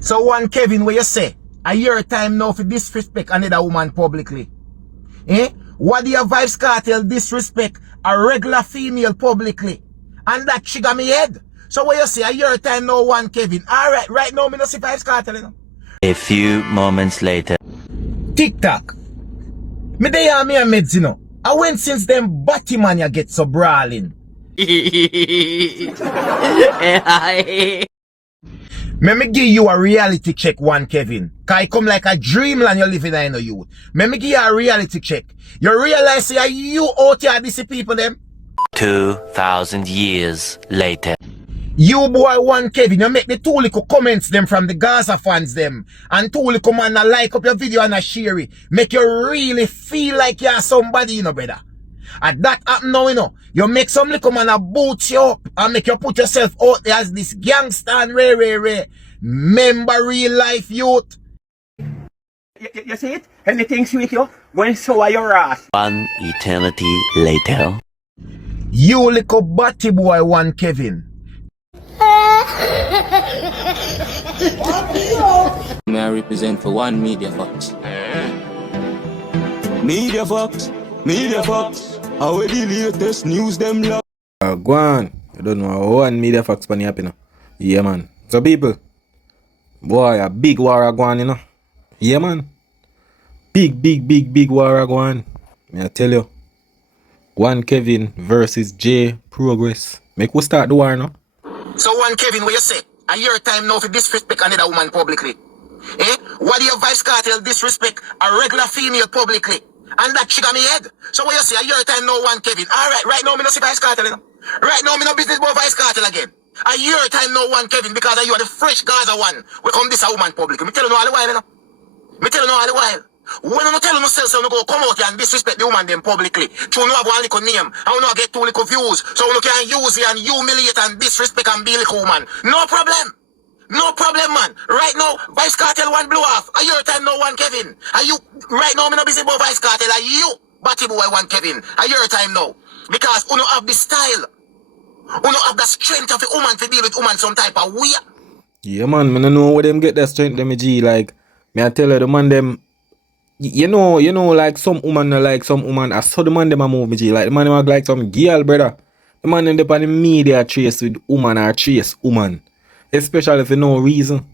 So one Kevin, where you say, a your time now for disrespect another woman publicly. Eh? What do your Vibes Cartel disrespect a regular female publicly? And that trigger me head. So where you say, a your time now one Kevin. Alright, right now me no see Vibes Cartel, you know. A few moments later. TikTok. Me dey on me and meds, you know. I went since them batty man ya get so brawling. Me give you a reality check, one Kevin. Cause it come like a dreamland you're living in a youth. Me give you a reality check. You realize say you out here these people them? 2,000 years later. You boy one Kevin, you make the two little comments them from the Gaza fans them. And two little man a like up your video and a share it. Make you really feel like you're somebody, you know, brother. And that happen now, you know. You make some little man a boot you up and make you put yourself out there as this gangster and ray. Remember real life youth. You see it? Anything sweet you? When so are your ass. One eternity later. You little batty boy one Kevin. May I represent for one Media Fox? Media Fox. How the latest news them love. Go on. I don't know one Media Fox funny happen now. Yeah man. So people, boy, a big war go on, you know. Yeah man. Big war go on. I tell you. One Kevin versus J Progress. Make we start the war now. So one Kevin, what you say? A your time now for disrespect another woman publicly. Eh? What do your Vibes Cartel disrespect a regular female publicly? And that trigger me head. So what you say? A your time now one Kevin. Alright, right now me no see Vibes Cartel, you know. Right now me no business about Vibes Cartel again. A your time now one Kevin because you are the fresh Gaza one. We come this a woman publicly. Me tell you no all the while, you know. Me tell you no all the while. When I tell you myself, so I go come out here and disrespect the woman them publicly. So you have one little name, I will not get two little views. So you can use it and humiliate and disrespect and be little woman. No problem. No problem, man. Right now, Vibes Cartel one blow off. Are your time now one Kevin? Are you right now? Me not busy about Vibes Cartel. Are you batty boy one Kevin? Are your time now? Because you don't have the style. You don't have the strength of a woman to deal with woman some type of way. Yeah man, I don't know where them get that strength them G. Like me I tell you the man them. You know, like some woman like some woman. I saw the man them a move me G. Like the man them like some girl, brother. The man them on the media trace with woman or trace woman. Especially for no reason.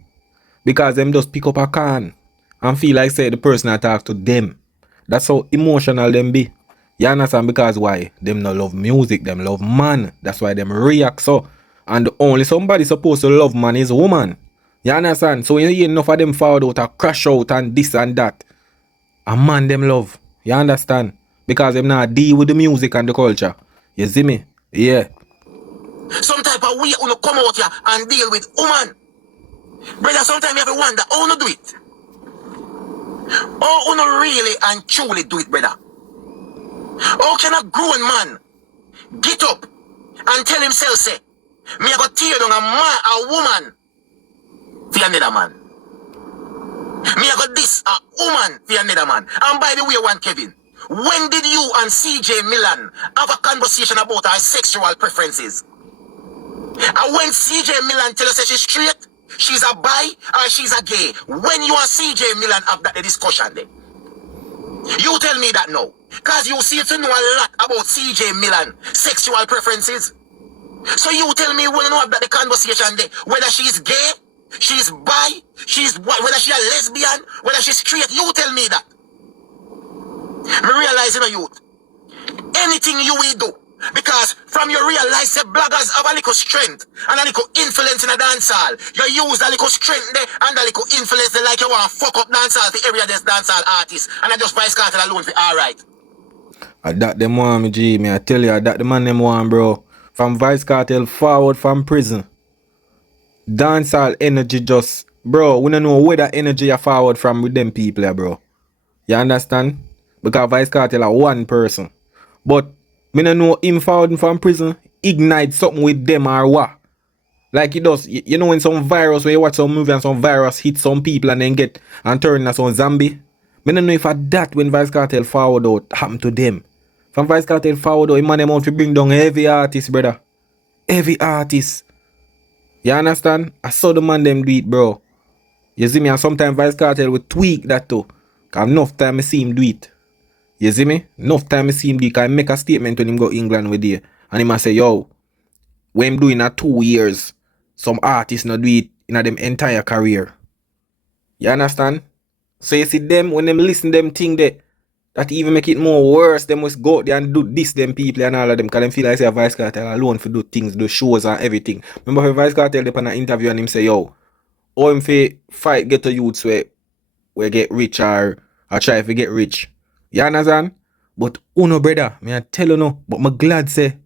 Because them just pick up a can and feel like say the person I talk to them. That's how emotional them be. You understand? Because why? Them no love music, them love man. That's why them react so. And only somebody supposed to love man is woman. You understand? So you hear enough of them forward out and crash out and this and that. A man them love. You understand? Because them not deal with the music and the culture. You see me? Yeah. Some type of way you come out here and deal with woman. Brother, sometimes you have to wonder how you do it. How you really and truly do it, brother. How can a grown man get up and tell himself, say, me I got tear down a woman for another man. Me I got this a woman for another man. And by the way, one Kevin, when did you and CJ Millan have a conversation about our sexual preferences? And when CJ Millan tell us that she's straight, she's a bi, or she's a gay, when you and CJ Millan have that discussion then? You tell me that now. Because you seem to know a lot about CJ Millan sexual preferences. So you tell me when you have that the conversation there, whether she's gay, she's bi, whether she's a lesbian, whether she's straight, you tell me that. Me realize, you know, youth, anything you will do, because from you realize that bloggers have a little strength and a little influence in a dancehall. You use a little strength there and a little influence there like you want to fuck up dancehall for area this dancehall artist. And I just Vibes Cartel alone for alright. That them want me G, me I tell you that the man them want, bro. From Vibes Cartel forward from prison. Dancehall energy just, bro, we don't know where that energy are forward from with them people, bro. You understand? Because Vibes Cartel are one person. But me don't know him forward from prison ignite something with them or what. Like it does, you know, when some virus, when you watch some movie and some virus hit some people and then get and turn into some zombie. Me don't know if that when Vibes Cartel forward out happen to them. From Vibes Cartel forward out, man them out to bring down heavy artists, brother. Heavy artists. You understand? I saw the man them do it, bro. You see me, and sometimes Vice Cartel will tweak that too. Cause enough time I see him do it. You see me? Enough time I see him do it. Cause I make a statement when him go England with you. And he must say, yo, when him doing that 2 years, some artists not do it in them entire career. You understand? So you see them, when them listen them thing there, that even make it more worse, them must go out there and do this them people and all of them, because them feel like say a Vice Cartel alone for do things, do shows and everything. Remember when Vice Cartel they on an interview and him say, yo, how him fi fight get to youths where get rich or try to get rich. You understand? But uno brother, me I tell you no, but me glad say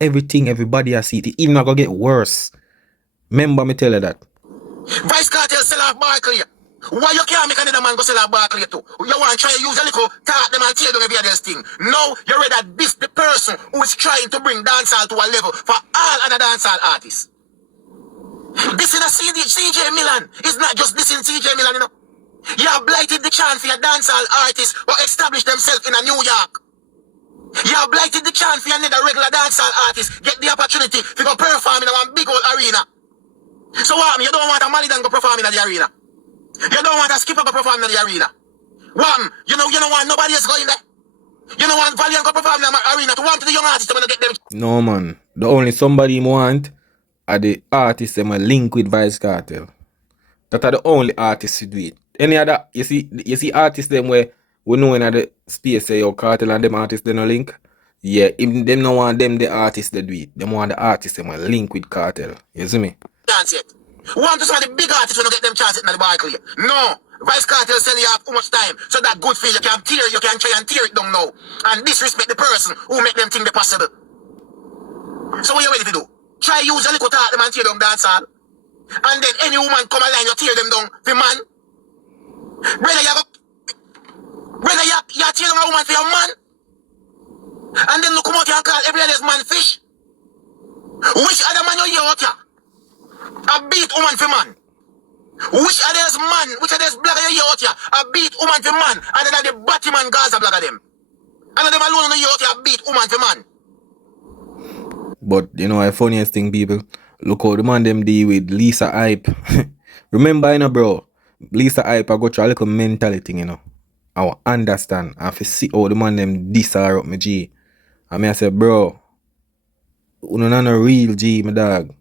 everything everybody I see it even not gonna get worse. Remember me tell you that. Vice Cartel sell off Barkley. Why you can't make another man go sell off Barkley too? You want to try to use a little talk them and tear down every other thing. No, you're ready that this the person who is trying to bring dancehall to a level for all other dancehall artists. This is a CJ Millan. It's not just this in CJ Millan, you know. You have blighted the chance for your dancehall artists who establish themselves in a New York. You have blighted the chance for your regular dancehall artists get the opportunity to go perform in one big old arena. So what? You don't want a Malidan go perform in the arena. You don't want a skipper go perform in the arena. What? You don't want nobody else going there. You don't want Valiant go perform in the arena to want the young artists to get them. No man. The only somebody him want are the artists them a link with Vice Cartel. That are the only artists who do it. Any other you see artists them where we know in the space say your Cartel and them artists they no link. Yeah, even them no want them the artists they do it. Them want the artists them a link with Cartel. You see me? Dance yet. Want to see the big artists when you get them chances in the Barkley. No. Vice Cartel sell you off too much time. So that good feel you can try and tear it down now. And disrespect the person who make them think they possible. So what you ready to do? Try use a little talk them and tear down dancehall. And then any woman come along, you tear them down. The man. Brother, you tear down a woman for your man. And then you come out here and call every other man fish. Which other man you hear out here? A beat woman for man. Which others man, which others black you hear out here? A beat woman for man. And then the Batman Gaza black of them. And then them alone you hear out here a beat woman for man. But you know the funniest thing, people, look how the man them deal with Lisa Hype. Remember, you know, bro, Lisa Hype I go through a little mentality thing, you know. I will understand. I have see how the man them diss her up, my G. And I say, bro, you know not a real G, my dog.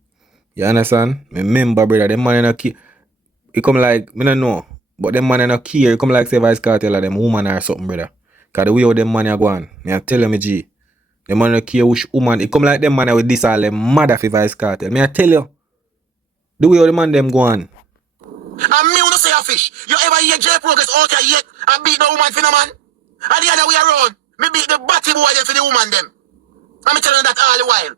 You understand? Remember, brother, them man in a it come like, me don't know, but them man in a care, it come like say Vice Cartel or them woman or something, brother. Cause the way how them man are going, me I tell you, me G. Them man don't care which woman, it come like them man with this all them mother for Vice Cartel. Me I tell you, the way how the man them go on. And me wanna say a fish. You ever hear J Progress out here yet and beat no woman for no man? And the other way around, me beat the batty boy them for the woman them. And me telling you that all the while.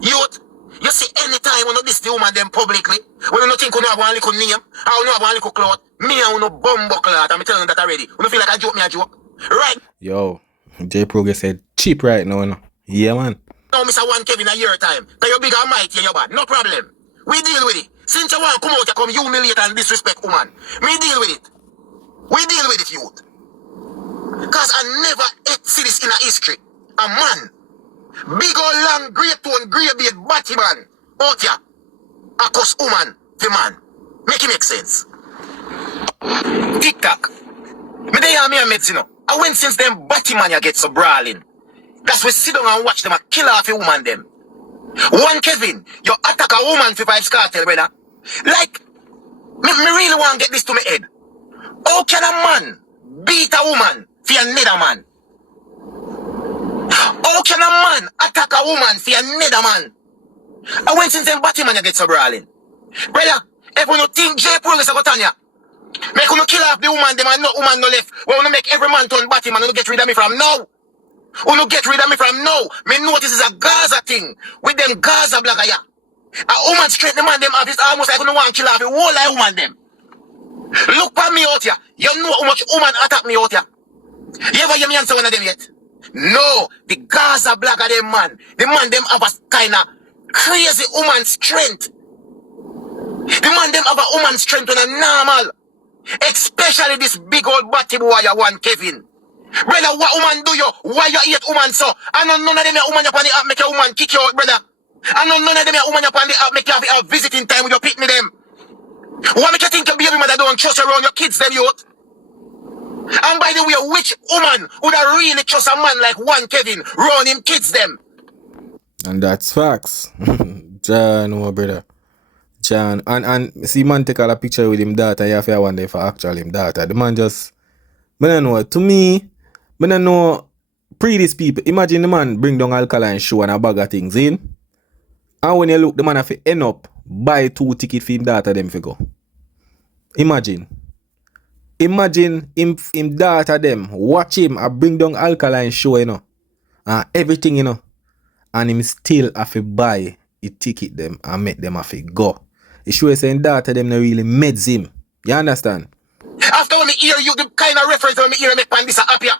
Youth, you see anytime when you diss the woman them publicly, when you don't think you have one little name, or you have one little cloth, me and you no bumbo cloth, I'm telling you that already. You feel like I joke me a joke. Right? Yo, J Progress said cheap right now, no? Yeah, man. Now, Mr. One Kevin, a year time. Cause you're big and mighty and you're bad. No problem. We deal with it. Since you want to come out, you come humiliate and disrespect woman. Me deal with it. We deal with it, youth. Cause I never see this in a history. A man, big old long, great tone, grey beard, batty man, out here, a cuss woman, the man. Make it make sense. Tick-tock. Me they hear me and meds, you know. I went since them batty man you get so brawling. That's we sit down and watch them a kill off a woman them. One Kevin, you attack a woman for Vice Cartel, brother. Like, me really want to get this to my head. How can a man beat a woman for another man? How can a man attack a woman for another man? I went since them batty man you get so brawling. Brother, if you think J Progress about Tanya, make you kill off the woman them and no woman no left. Well, you make every man turn batty man and you get rid of me from now. You get rid of me from now. Me know this is a Gaza thing. With them Gaza black aya. A woman straight the man them have is almost like you don't want to kill off a whole like woman them. Look at me out here. You know how much woman attack me out here. You ever hear me answer one of them yet? No. The Gaza black of them man. The man them have a kind of crazy woman strength. The man them have a woman strength on a normal. Especially this big old batty boy One Kevin. Brother, what woman do you? Why you hate woman so? I know none of them woman up on the app make your woman kick you out, brother. I know none of them woman up on the app make you have visiting time with your pitney them. What make you think you be baby mother don't trust you around your kids, them youth. And by the way, which woman would have really trust a man like one Kevin around him kids them? And that's facts. John, oh brother. John. And see man take all a picture with him daughter. You have to wonder if actually him daughter. The man just, I don't know. To me, I don't know previous people. Imagine the man bring down Alkaline show and a bag of things in. And when you look, the man have to end up buy 2 tickets for him daughter them to go. Imagine him daughter them watch him and bring down Alkaline show, you know. And everything, you know. And him still have to buy a ticket them and make them have to go. It shows saying daughter them not really meds him. You understand? After when me hear you, the kind of reference when me hear make pan this a happier.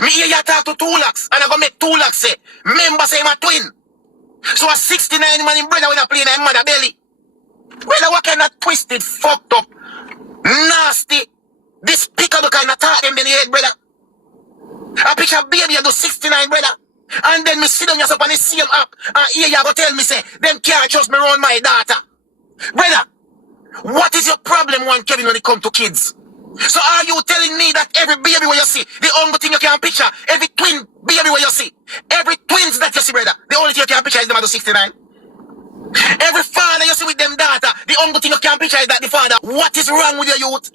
Me hear you talk to 2 lakhs and I go make 2 lakhs say, member say him a twin. So a 69 man in brother when I play in his mother belly. Brother, what kind of twisted, fucked up, nasty, despicable kind of talk them in the head, brother? A picture of baby you do 69, brother. And then me sit down yourself on the same app and here you go tell me say, them can't trust me around my daughter. Brother, what is your problem, one Kevin, when it comes to kids? So are you telling me that every baby where you see, the only thing you can picture, every twin baby where you see, every twins that you see, brother, the only thing you can picture is them at the 69? Every father you see with them daughter, the only thing you can picture is that the father. What is wrong with your youth?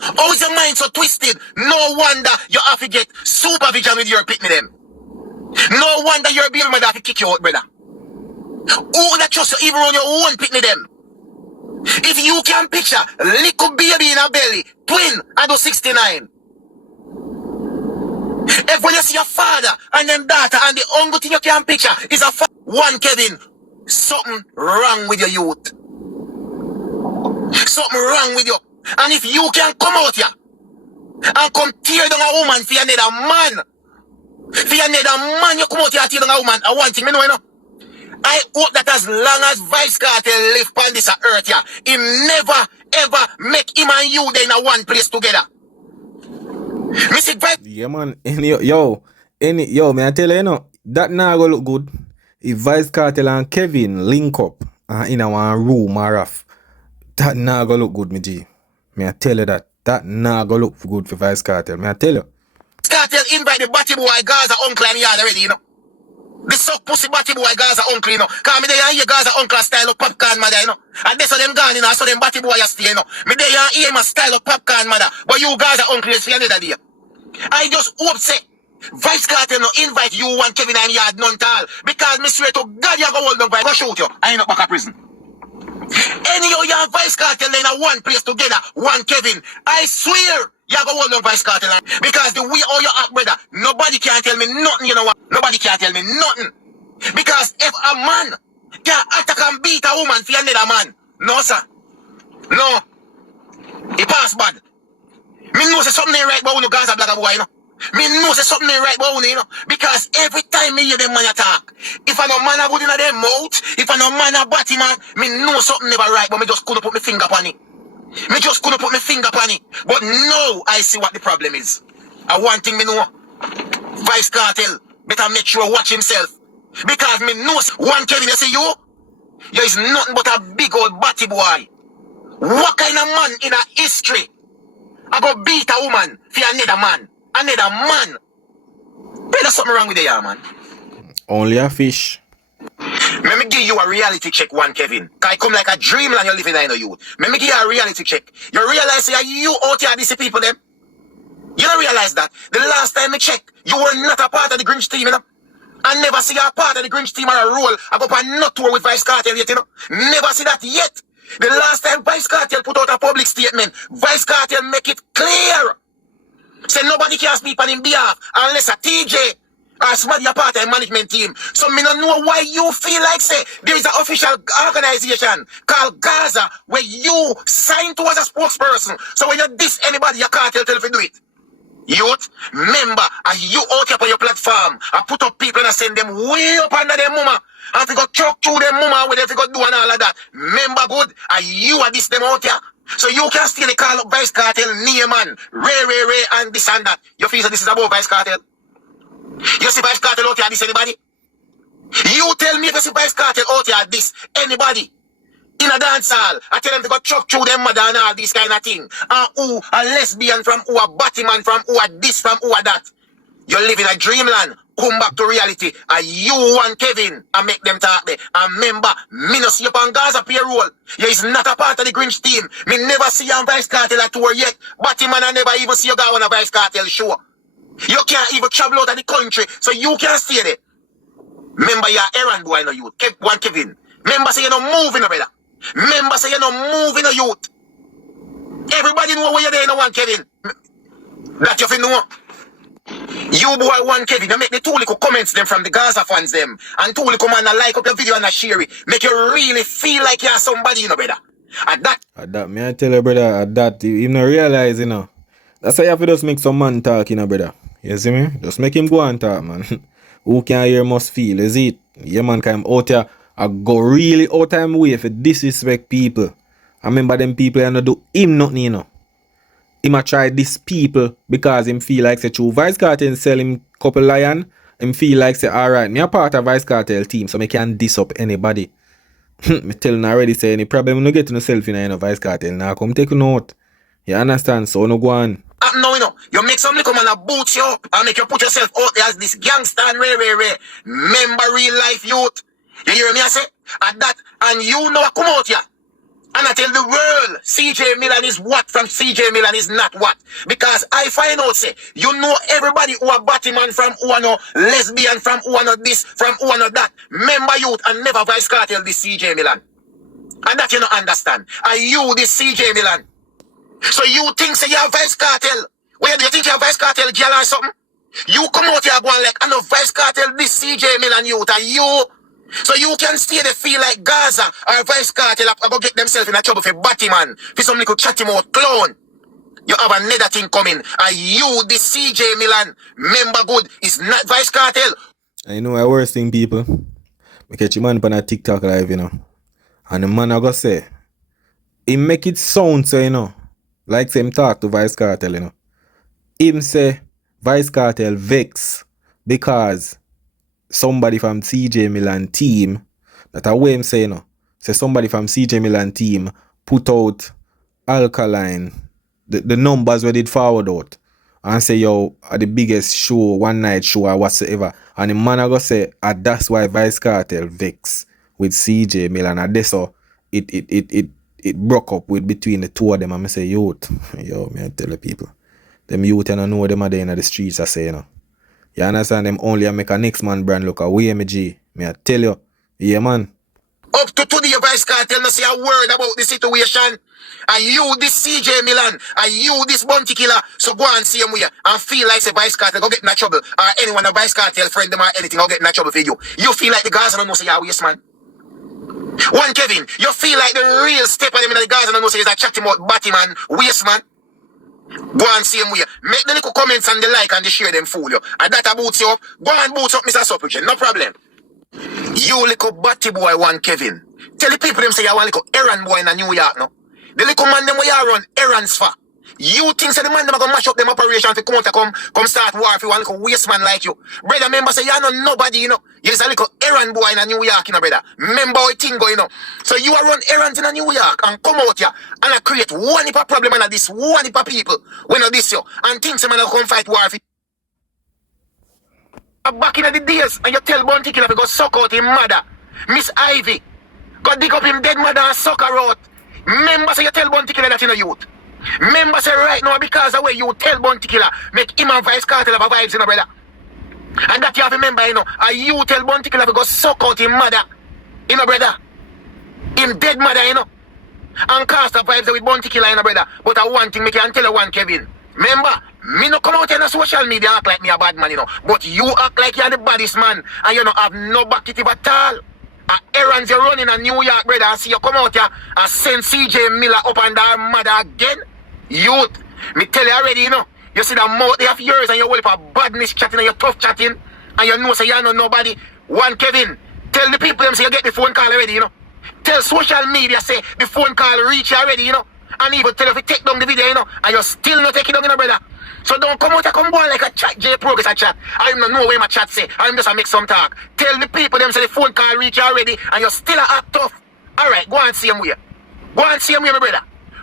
How is your mind so twisted? No wonder you have to get supervision with your pitney them. No wonder your baby mother have to kick you out, brother. Who that trust you even on your own pitney them? If you can picture little baby in a belly, twin, and do 69. If when you see your father and then daughter and the only thing you can picture is a one Kevin, something wrong with your youth. Something wrong with you. And if you can come out here and come tear down a woman for another man, you come out here and tear down a woman, and one thing, you know. I hope that as long as Vice Cartel live on this earth, yeah, him never ever make him and you there in one place together. Mr. Vice. Yeah, man. Yo, man, I tell you, know, that now go look good. If Vice Cartel and Kevin link up in one room or off, that now go look good, me G. Me I tell you that. That now go look good for Vice Cartel. Me I tell you. Cartel invite the batty boy Gaza uncle and yard already, you know. The suck pussy batty boy Gaza uncle, you know. Cause me there and hear Gaza uncle style of popcorn mother, you know. And that's how them gone, you know. So them batty boy stay, you know. Me there and hear my style of popcorn mother. But you Gaza uncle is for another day. I just hope say Vice Cartel no invite you and Kevin and yard none all. Because me swear to God you go hold them by go shoot you. I ain't not back at prison. Anyhow you and Vice Cartel in a one place together, one Kevin. I swear you go hold them Vice Cartel. Because the way all you act, brother, nobody can tell me nothing, you know what? Nobody can tell me nothing. Because if a man can attack and beat a woman for another man, no sir. No. It pass bad. Me know say something ain't right but when you guys are black boy, you know. Me know say something ain't right but when you know. Because every time me hear them man attack, if I no man a good in their mouth, if I no man a batty man, me know something never right but me just couldn't put my finger on it. Me just couldn't put my finger on it. But now I see what the problem is. And one thing me know, Vice Cartel better make sure watch himself. Because me know one Kevin you see you is nothing but a big old batty boy. What kind of man in a history I go beat a woman for another man? Another man. There's something wrong with the man. Only a fish. Let me give you a reality check, one Kevin. Cause I come like a dreamland you're living in a youth. Let me give you a reality check. You realize that you out here these people them? You don't realize that. The last time I checked, you were not a part of the Grinch team, you know? I never see you a part of the Grinch team or a role. I go on no tour with Vice Cartel yet, you know? Never see that yet. The last time Vice Cartel put out a public statement, Vice Cartel make it clear. Say nobody can speak on his behalf unless a TJ or somebody a part of the management team. So me don't know why you feel like say there is an official organization called Gaza where you sign to as a spokesperson. So when you diss anybody, your cartel tell you to do it. Youth, remember, as you out here on your platform, I put up people and I send them way up under them mama. And if you go choke through them mama, whatever you go do and all of that. Remember good, and you are this them out here. So you can still call up Vice Cartel, Neiman, Ray, and this and that. You feel that this is about Vice Cartel? You see Vice Cartel out here this anybody? You tell me if you see Vice Cartel out here this anybody. In a dance hall, I tell them to go chop through them mother and all these kind of thing. And who a lesbian from who a Batman from who a this from who a that. You live in a dreamland. Come back to reality. And you and Kevin and make them talk there. And remember, me no see you on Gaza payroll. You is not a part of the Grinch team. Me never see you on Vice Cartel at tour yet. Batman I never even see you go on a Vice Cartel show. You can't even travel out of the country, so you can't stay there. Remember you're errand boy no youth. One Kevin. Remember say you no moving no brother. Remember say you no moving no youth. Everybody know where you're there no one Kevin. That you fi know. You boy one Kevin, you make the two little comments them from the Gaza fans them. And two little man like up your video and share it. Make you really feel like you're somebody, you know, brother. At that, me I tell you, brother, at that, you not realize, you know. That's why you have to just make some man talk, you know, brother. You see me? Just make him go and talk, man. Who can hear must feel, is it? Yeah, man, come out here, I go really out time way for disrespect people. I remember them people and not do him nothing, you know. He might try this people because him feel like say true Vice Cartel sell him couple lion. Him feel like say alright, me a part of Vice Cartel team so me can diss up anybody. Me tell you already say any problem no get to yourself in a Vice Cartel. Now come take a note. You understand? So no go on. No, you know, you make some little man a boot you up and make you put yourself out there as this gangster and rare. Remember real life youth. You hear me I say? At that, and you know I come out here. And I tell the world, CJ Millan is what from CJ Millan is not what. Because I find out, say, you know everybody who are Batman from who are no lesbian from who are not this, from who are not that. Member youth and never Vice Cartel this CJ Millan. And that you don't understand. Are you this CJ Millan? So you think say you have Vice Cartel? Where do you think you have Vice Cartel girl or something? You come out here going like, I know Vice Cartel this CJ Millan youth. Are you? So you can stay there feel like Gaza or Vice Cartel are go get themselves in a trouble for Batman, for some little chatty mouth clown. You have another thing coming. Are you the CJ Millan? Member good is not Vice Cartel. I know I worst thing people. I catch a man on a TikTok live, you know. And the man I go say, he make it sound so, you know, like say him talk to Vice Cartel, you know. Him say Vice Cartel vex because somebody from CJ Millan team, that a way him say, you know, say somebody from CJ Millan team put out Alkaline, the numbers where did forward out, and say, yo, are the biggest show, one night show or whatsoever. And the man I go say, that's why Vice Cartel vex with CJ Millan. And that's so it broke up with between the two of them. And I say, youth, yo, me I tell the people, them youth and I know them are there in the streets, I say, you know. You understand? Them only make a next man brand look away, me G. Me I tell you. Yeah, man. Up to today, Vice Cartel no say a word about the situation. Are you this CJ Millan? Are you this bounty killer? So go and see him here and feel like say Vice Cartel go get in trouble. Or anyone a Vice Cartel friend them or anything go get in trouble for you. You feel like the Gaza don't know say you're waste man. One Kevin, you feel like the real step of them in the Gaza don't know say is a chatty mouth Batman, waste man. Go and see him here. Make the little comments and the like and the share them fool you. And that boots you up. Go and boots up Mr. Supplicant. No problem. You little batty boy one Kevin. Tell the people them say you one little errand boy in New York no. The little man them where you run errands for. You think say the man them are gonna mash up them operation to come start war for one little waste man like you. Brother member say you know nobody you know. You're a little errand boy in New York you know brother. Remember how thing go you know. So you are run errands in New York and come out here and I create one heap of problem and this one heap of people when I this you and think some man come fight war for back in the days and you tell Bounty Killer to go suck out him mother. Miss Ivy. Go dig up him dead mother and suck her out. Remember say you tell Bounty Killer that you know youth. Remember say right now because the way you tell Bounty Killer make him and Vice Cartel have a vibes, you know, brother. And that you have to remember, you know, and you tell Bounty Killer to go suck out him mother, you know, brother. Him dead mother, you know. And cast the vibes with Bounty Killer, you know, brother. But I one thing me can tell you one, Kevin. Remember, me no come out in the social media act like me a bad man, you know. But you act like you're the baddest man and you don't have no back it at all. Errands you're running in New York, brother, and see you come out here and send CJ Miller up and down mother again. Youth, me tell you already, you know. You see that mouth they have yours and you hold up a badness chatting and you tough chatting and you know say you know nobody. One Kevin, tell the people them say you get the phone call already, you know. Tell social media say the phone call reach you already, you know. And even tell if you take down the video, you know, and you still not take it down, you know, brother. So don't come out and come on like a chat, J Progress a chat. I don't know where my chat say. I'm just a make some talk. Tell the people them say the phone call reach you already and you still a act tough. Alright, go on same way. Go on same way, my brother.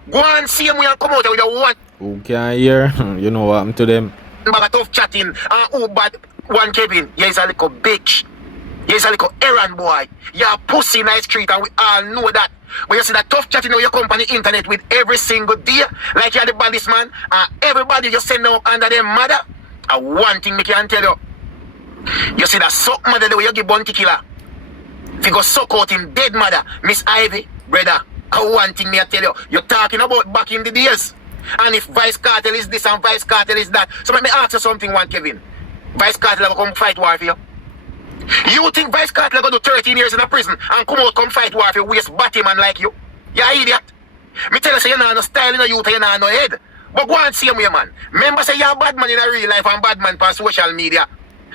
Go on same way and come out with your one Who can hear? You know what happened to them. bag of tough chatting and who bad one Kevin. You is a little bitch. You is a little errand boy. You a pussy in the street and we all know that. But you see that tough chatting on your company internet with every single day, like you're the baddest man, and everybody you send out under their mother. And one thing me can tell you. You see that suck mother the way you give bounty killer. If you go suck out him dead mother, Miss Ivy, brother. And one thing me I tell you, you're talking about back in the days. And if Vice Cartel is this and Vice Cartel is that. So let me ask you something, one Kevin. Vice Cartel will come fight war for you. You think Vice Cartel will go do 13 years in a prison and come out come fight war for you, waste batty man like you? You idiot. Me tell you say you know no style in a youth and you know no head. But go and see him here, man. Remember say you're a bad man in a real life and bad man on social media.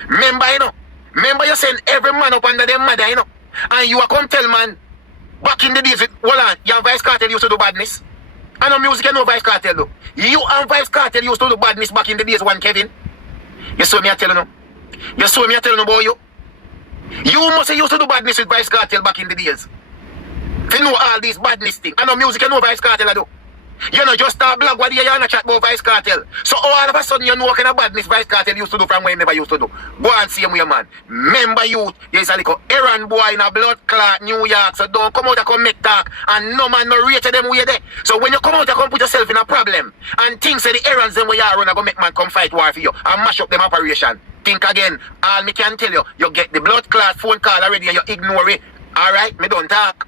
Remember, you know. Remember you send every man up under them mother, you know. And you are come tell man, back in the days with, hold on, you and Vice Cartel used to do badness. I know music, you know Vice Cartel though. You and Vice Cartel used to do badness back in the days, one Kevin. You saw me I telling you. You saw me I telling you about you. You must have used to do badness with Vice Cartel back in the days. You know all these badness things. I know music, you know Vice Cartel I do. You know just a blog what you not chat about Vice Cartel. So all of a sudden you know what kind of badness Vice Cartel used to do from when never used to do. Go and see him with your man. Remember youth, there's a little errand boy in a blood clot New York. So don't come out and come make talk. And no man no rate them way there. So when you come out and come put yourself in a problem and think say the errands them where you are run go make man come fight war for you and mash up them operation. Think again. All me can tell you get the blood clot phone call already and you ignore it. Alright, me don't talk.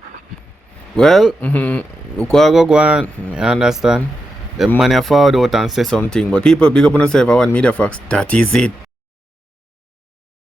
Well, go on. I understand. The man have forward out and say something. But people big up on themselves for one media facts. That is it.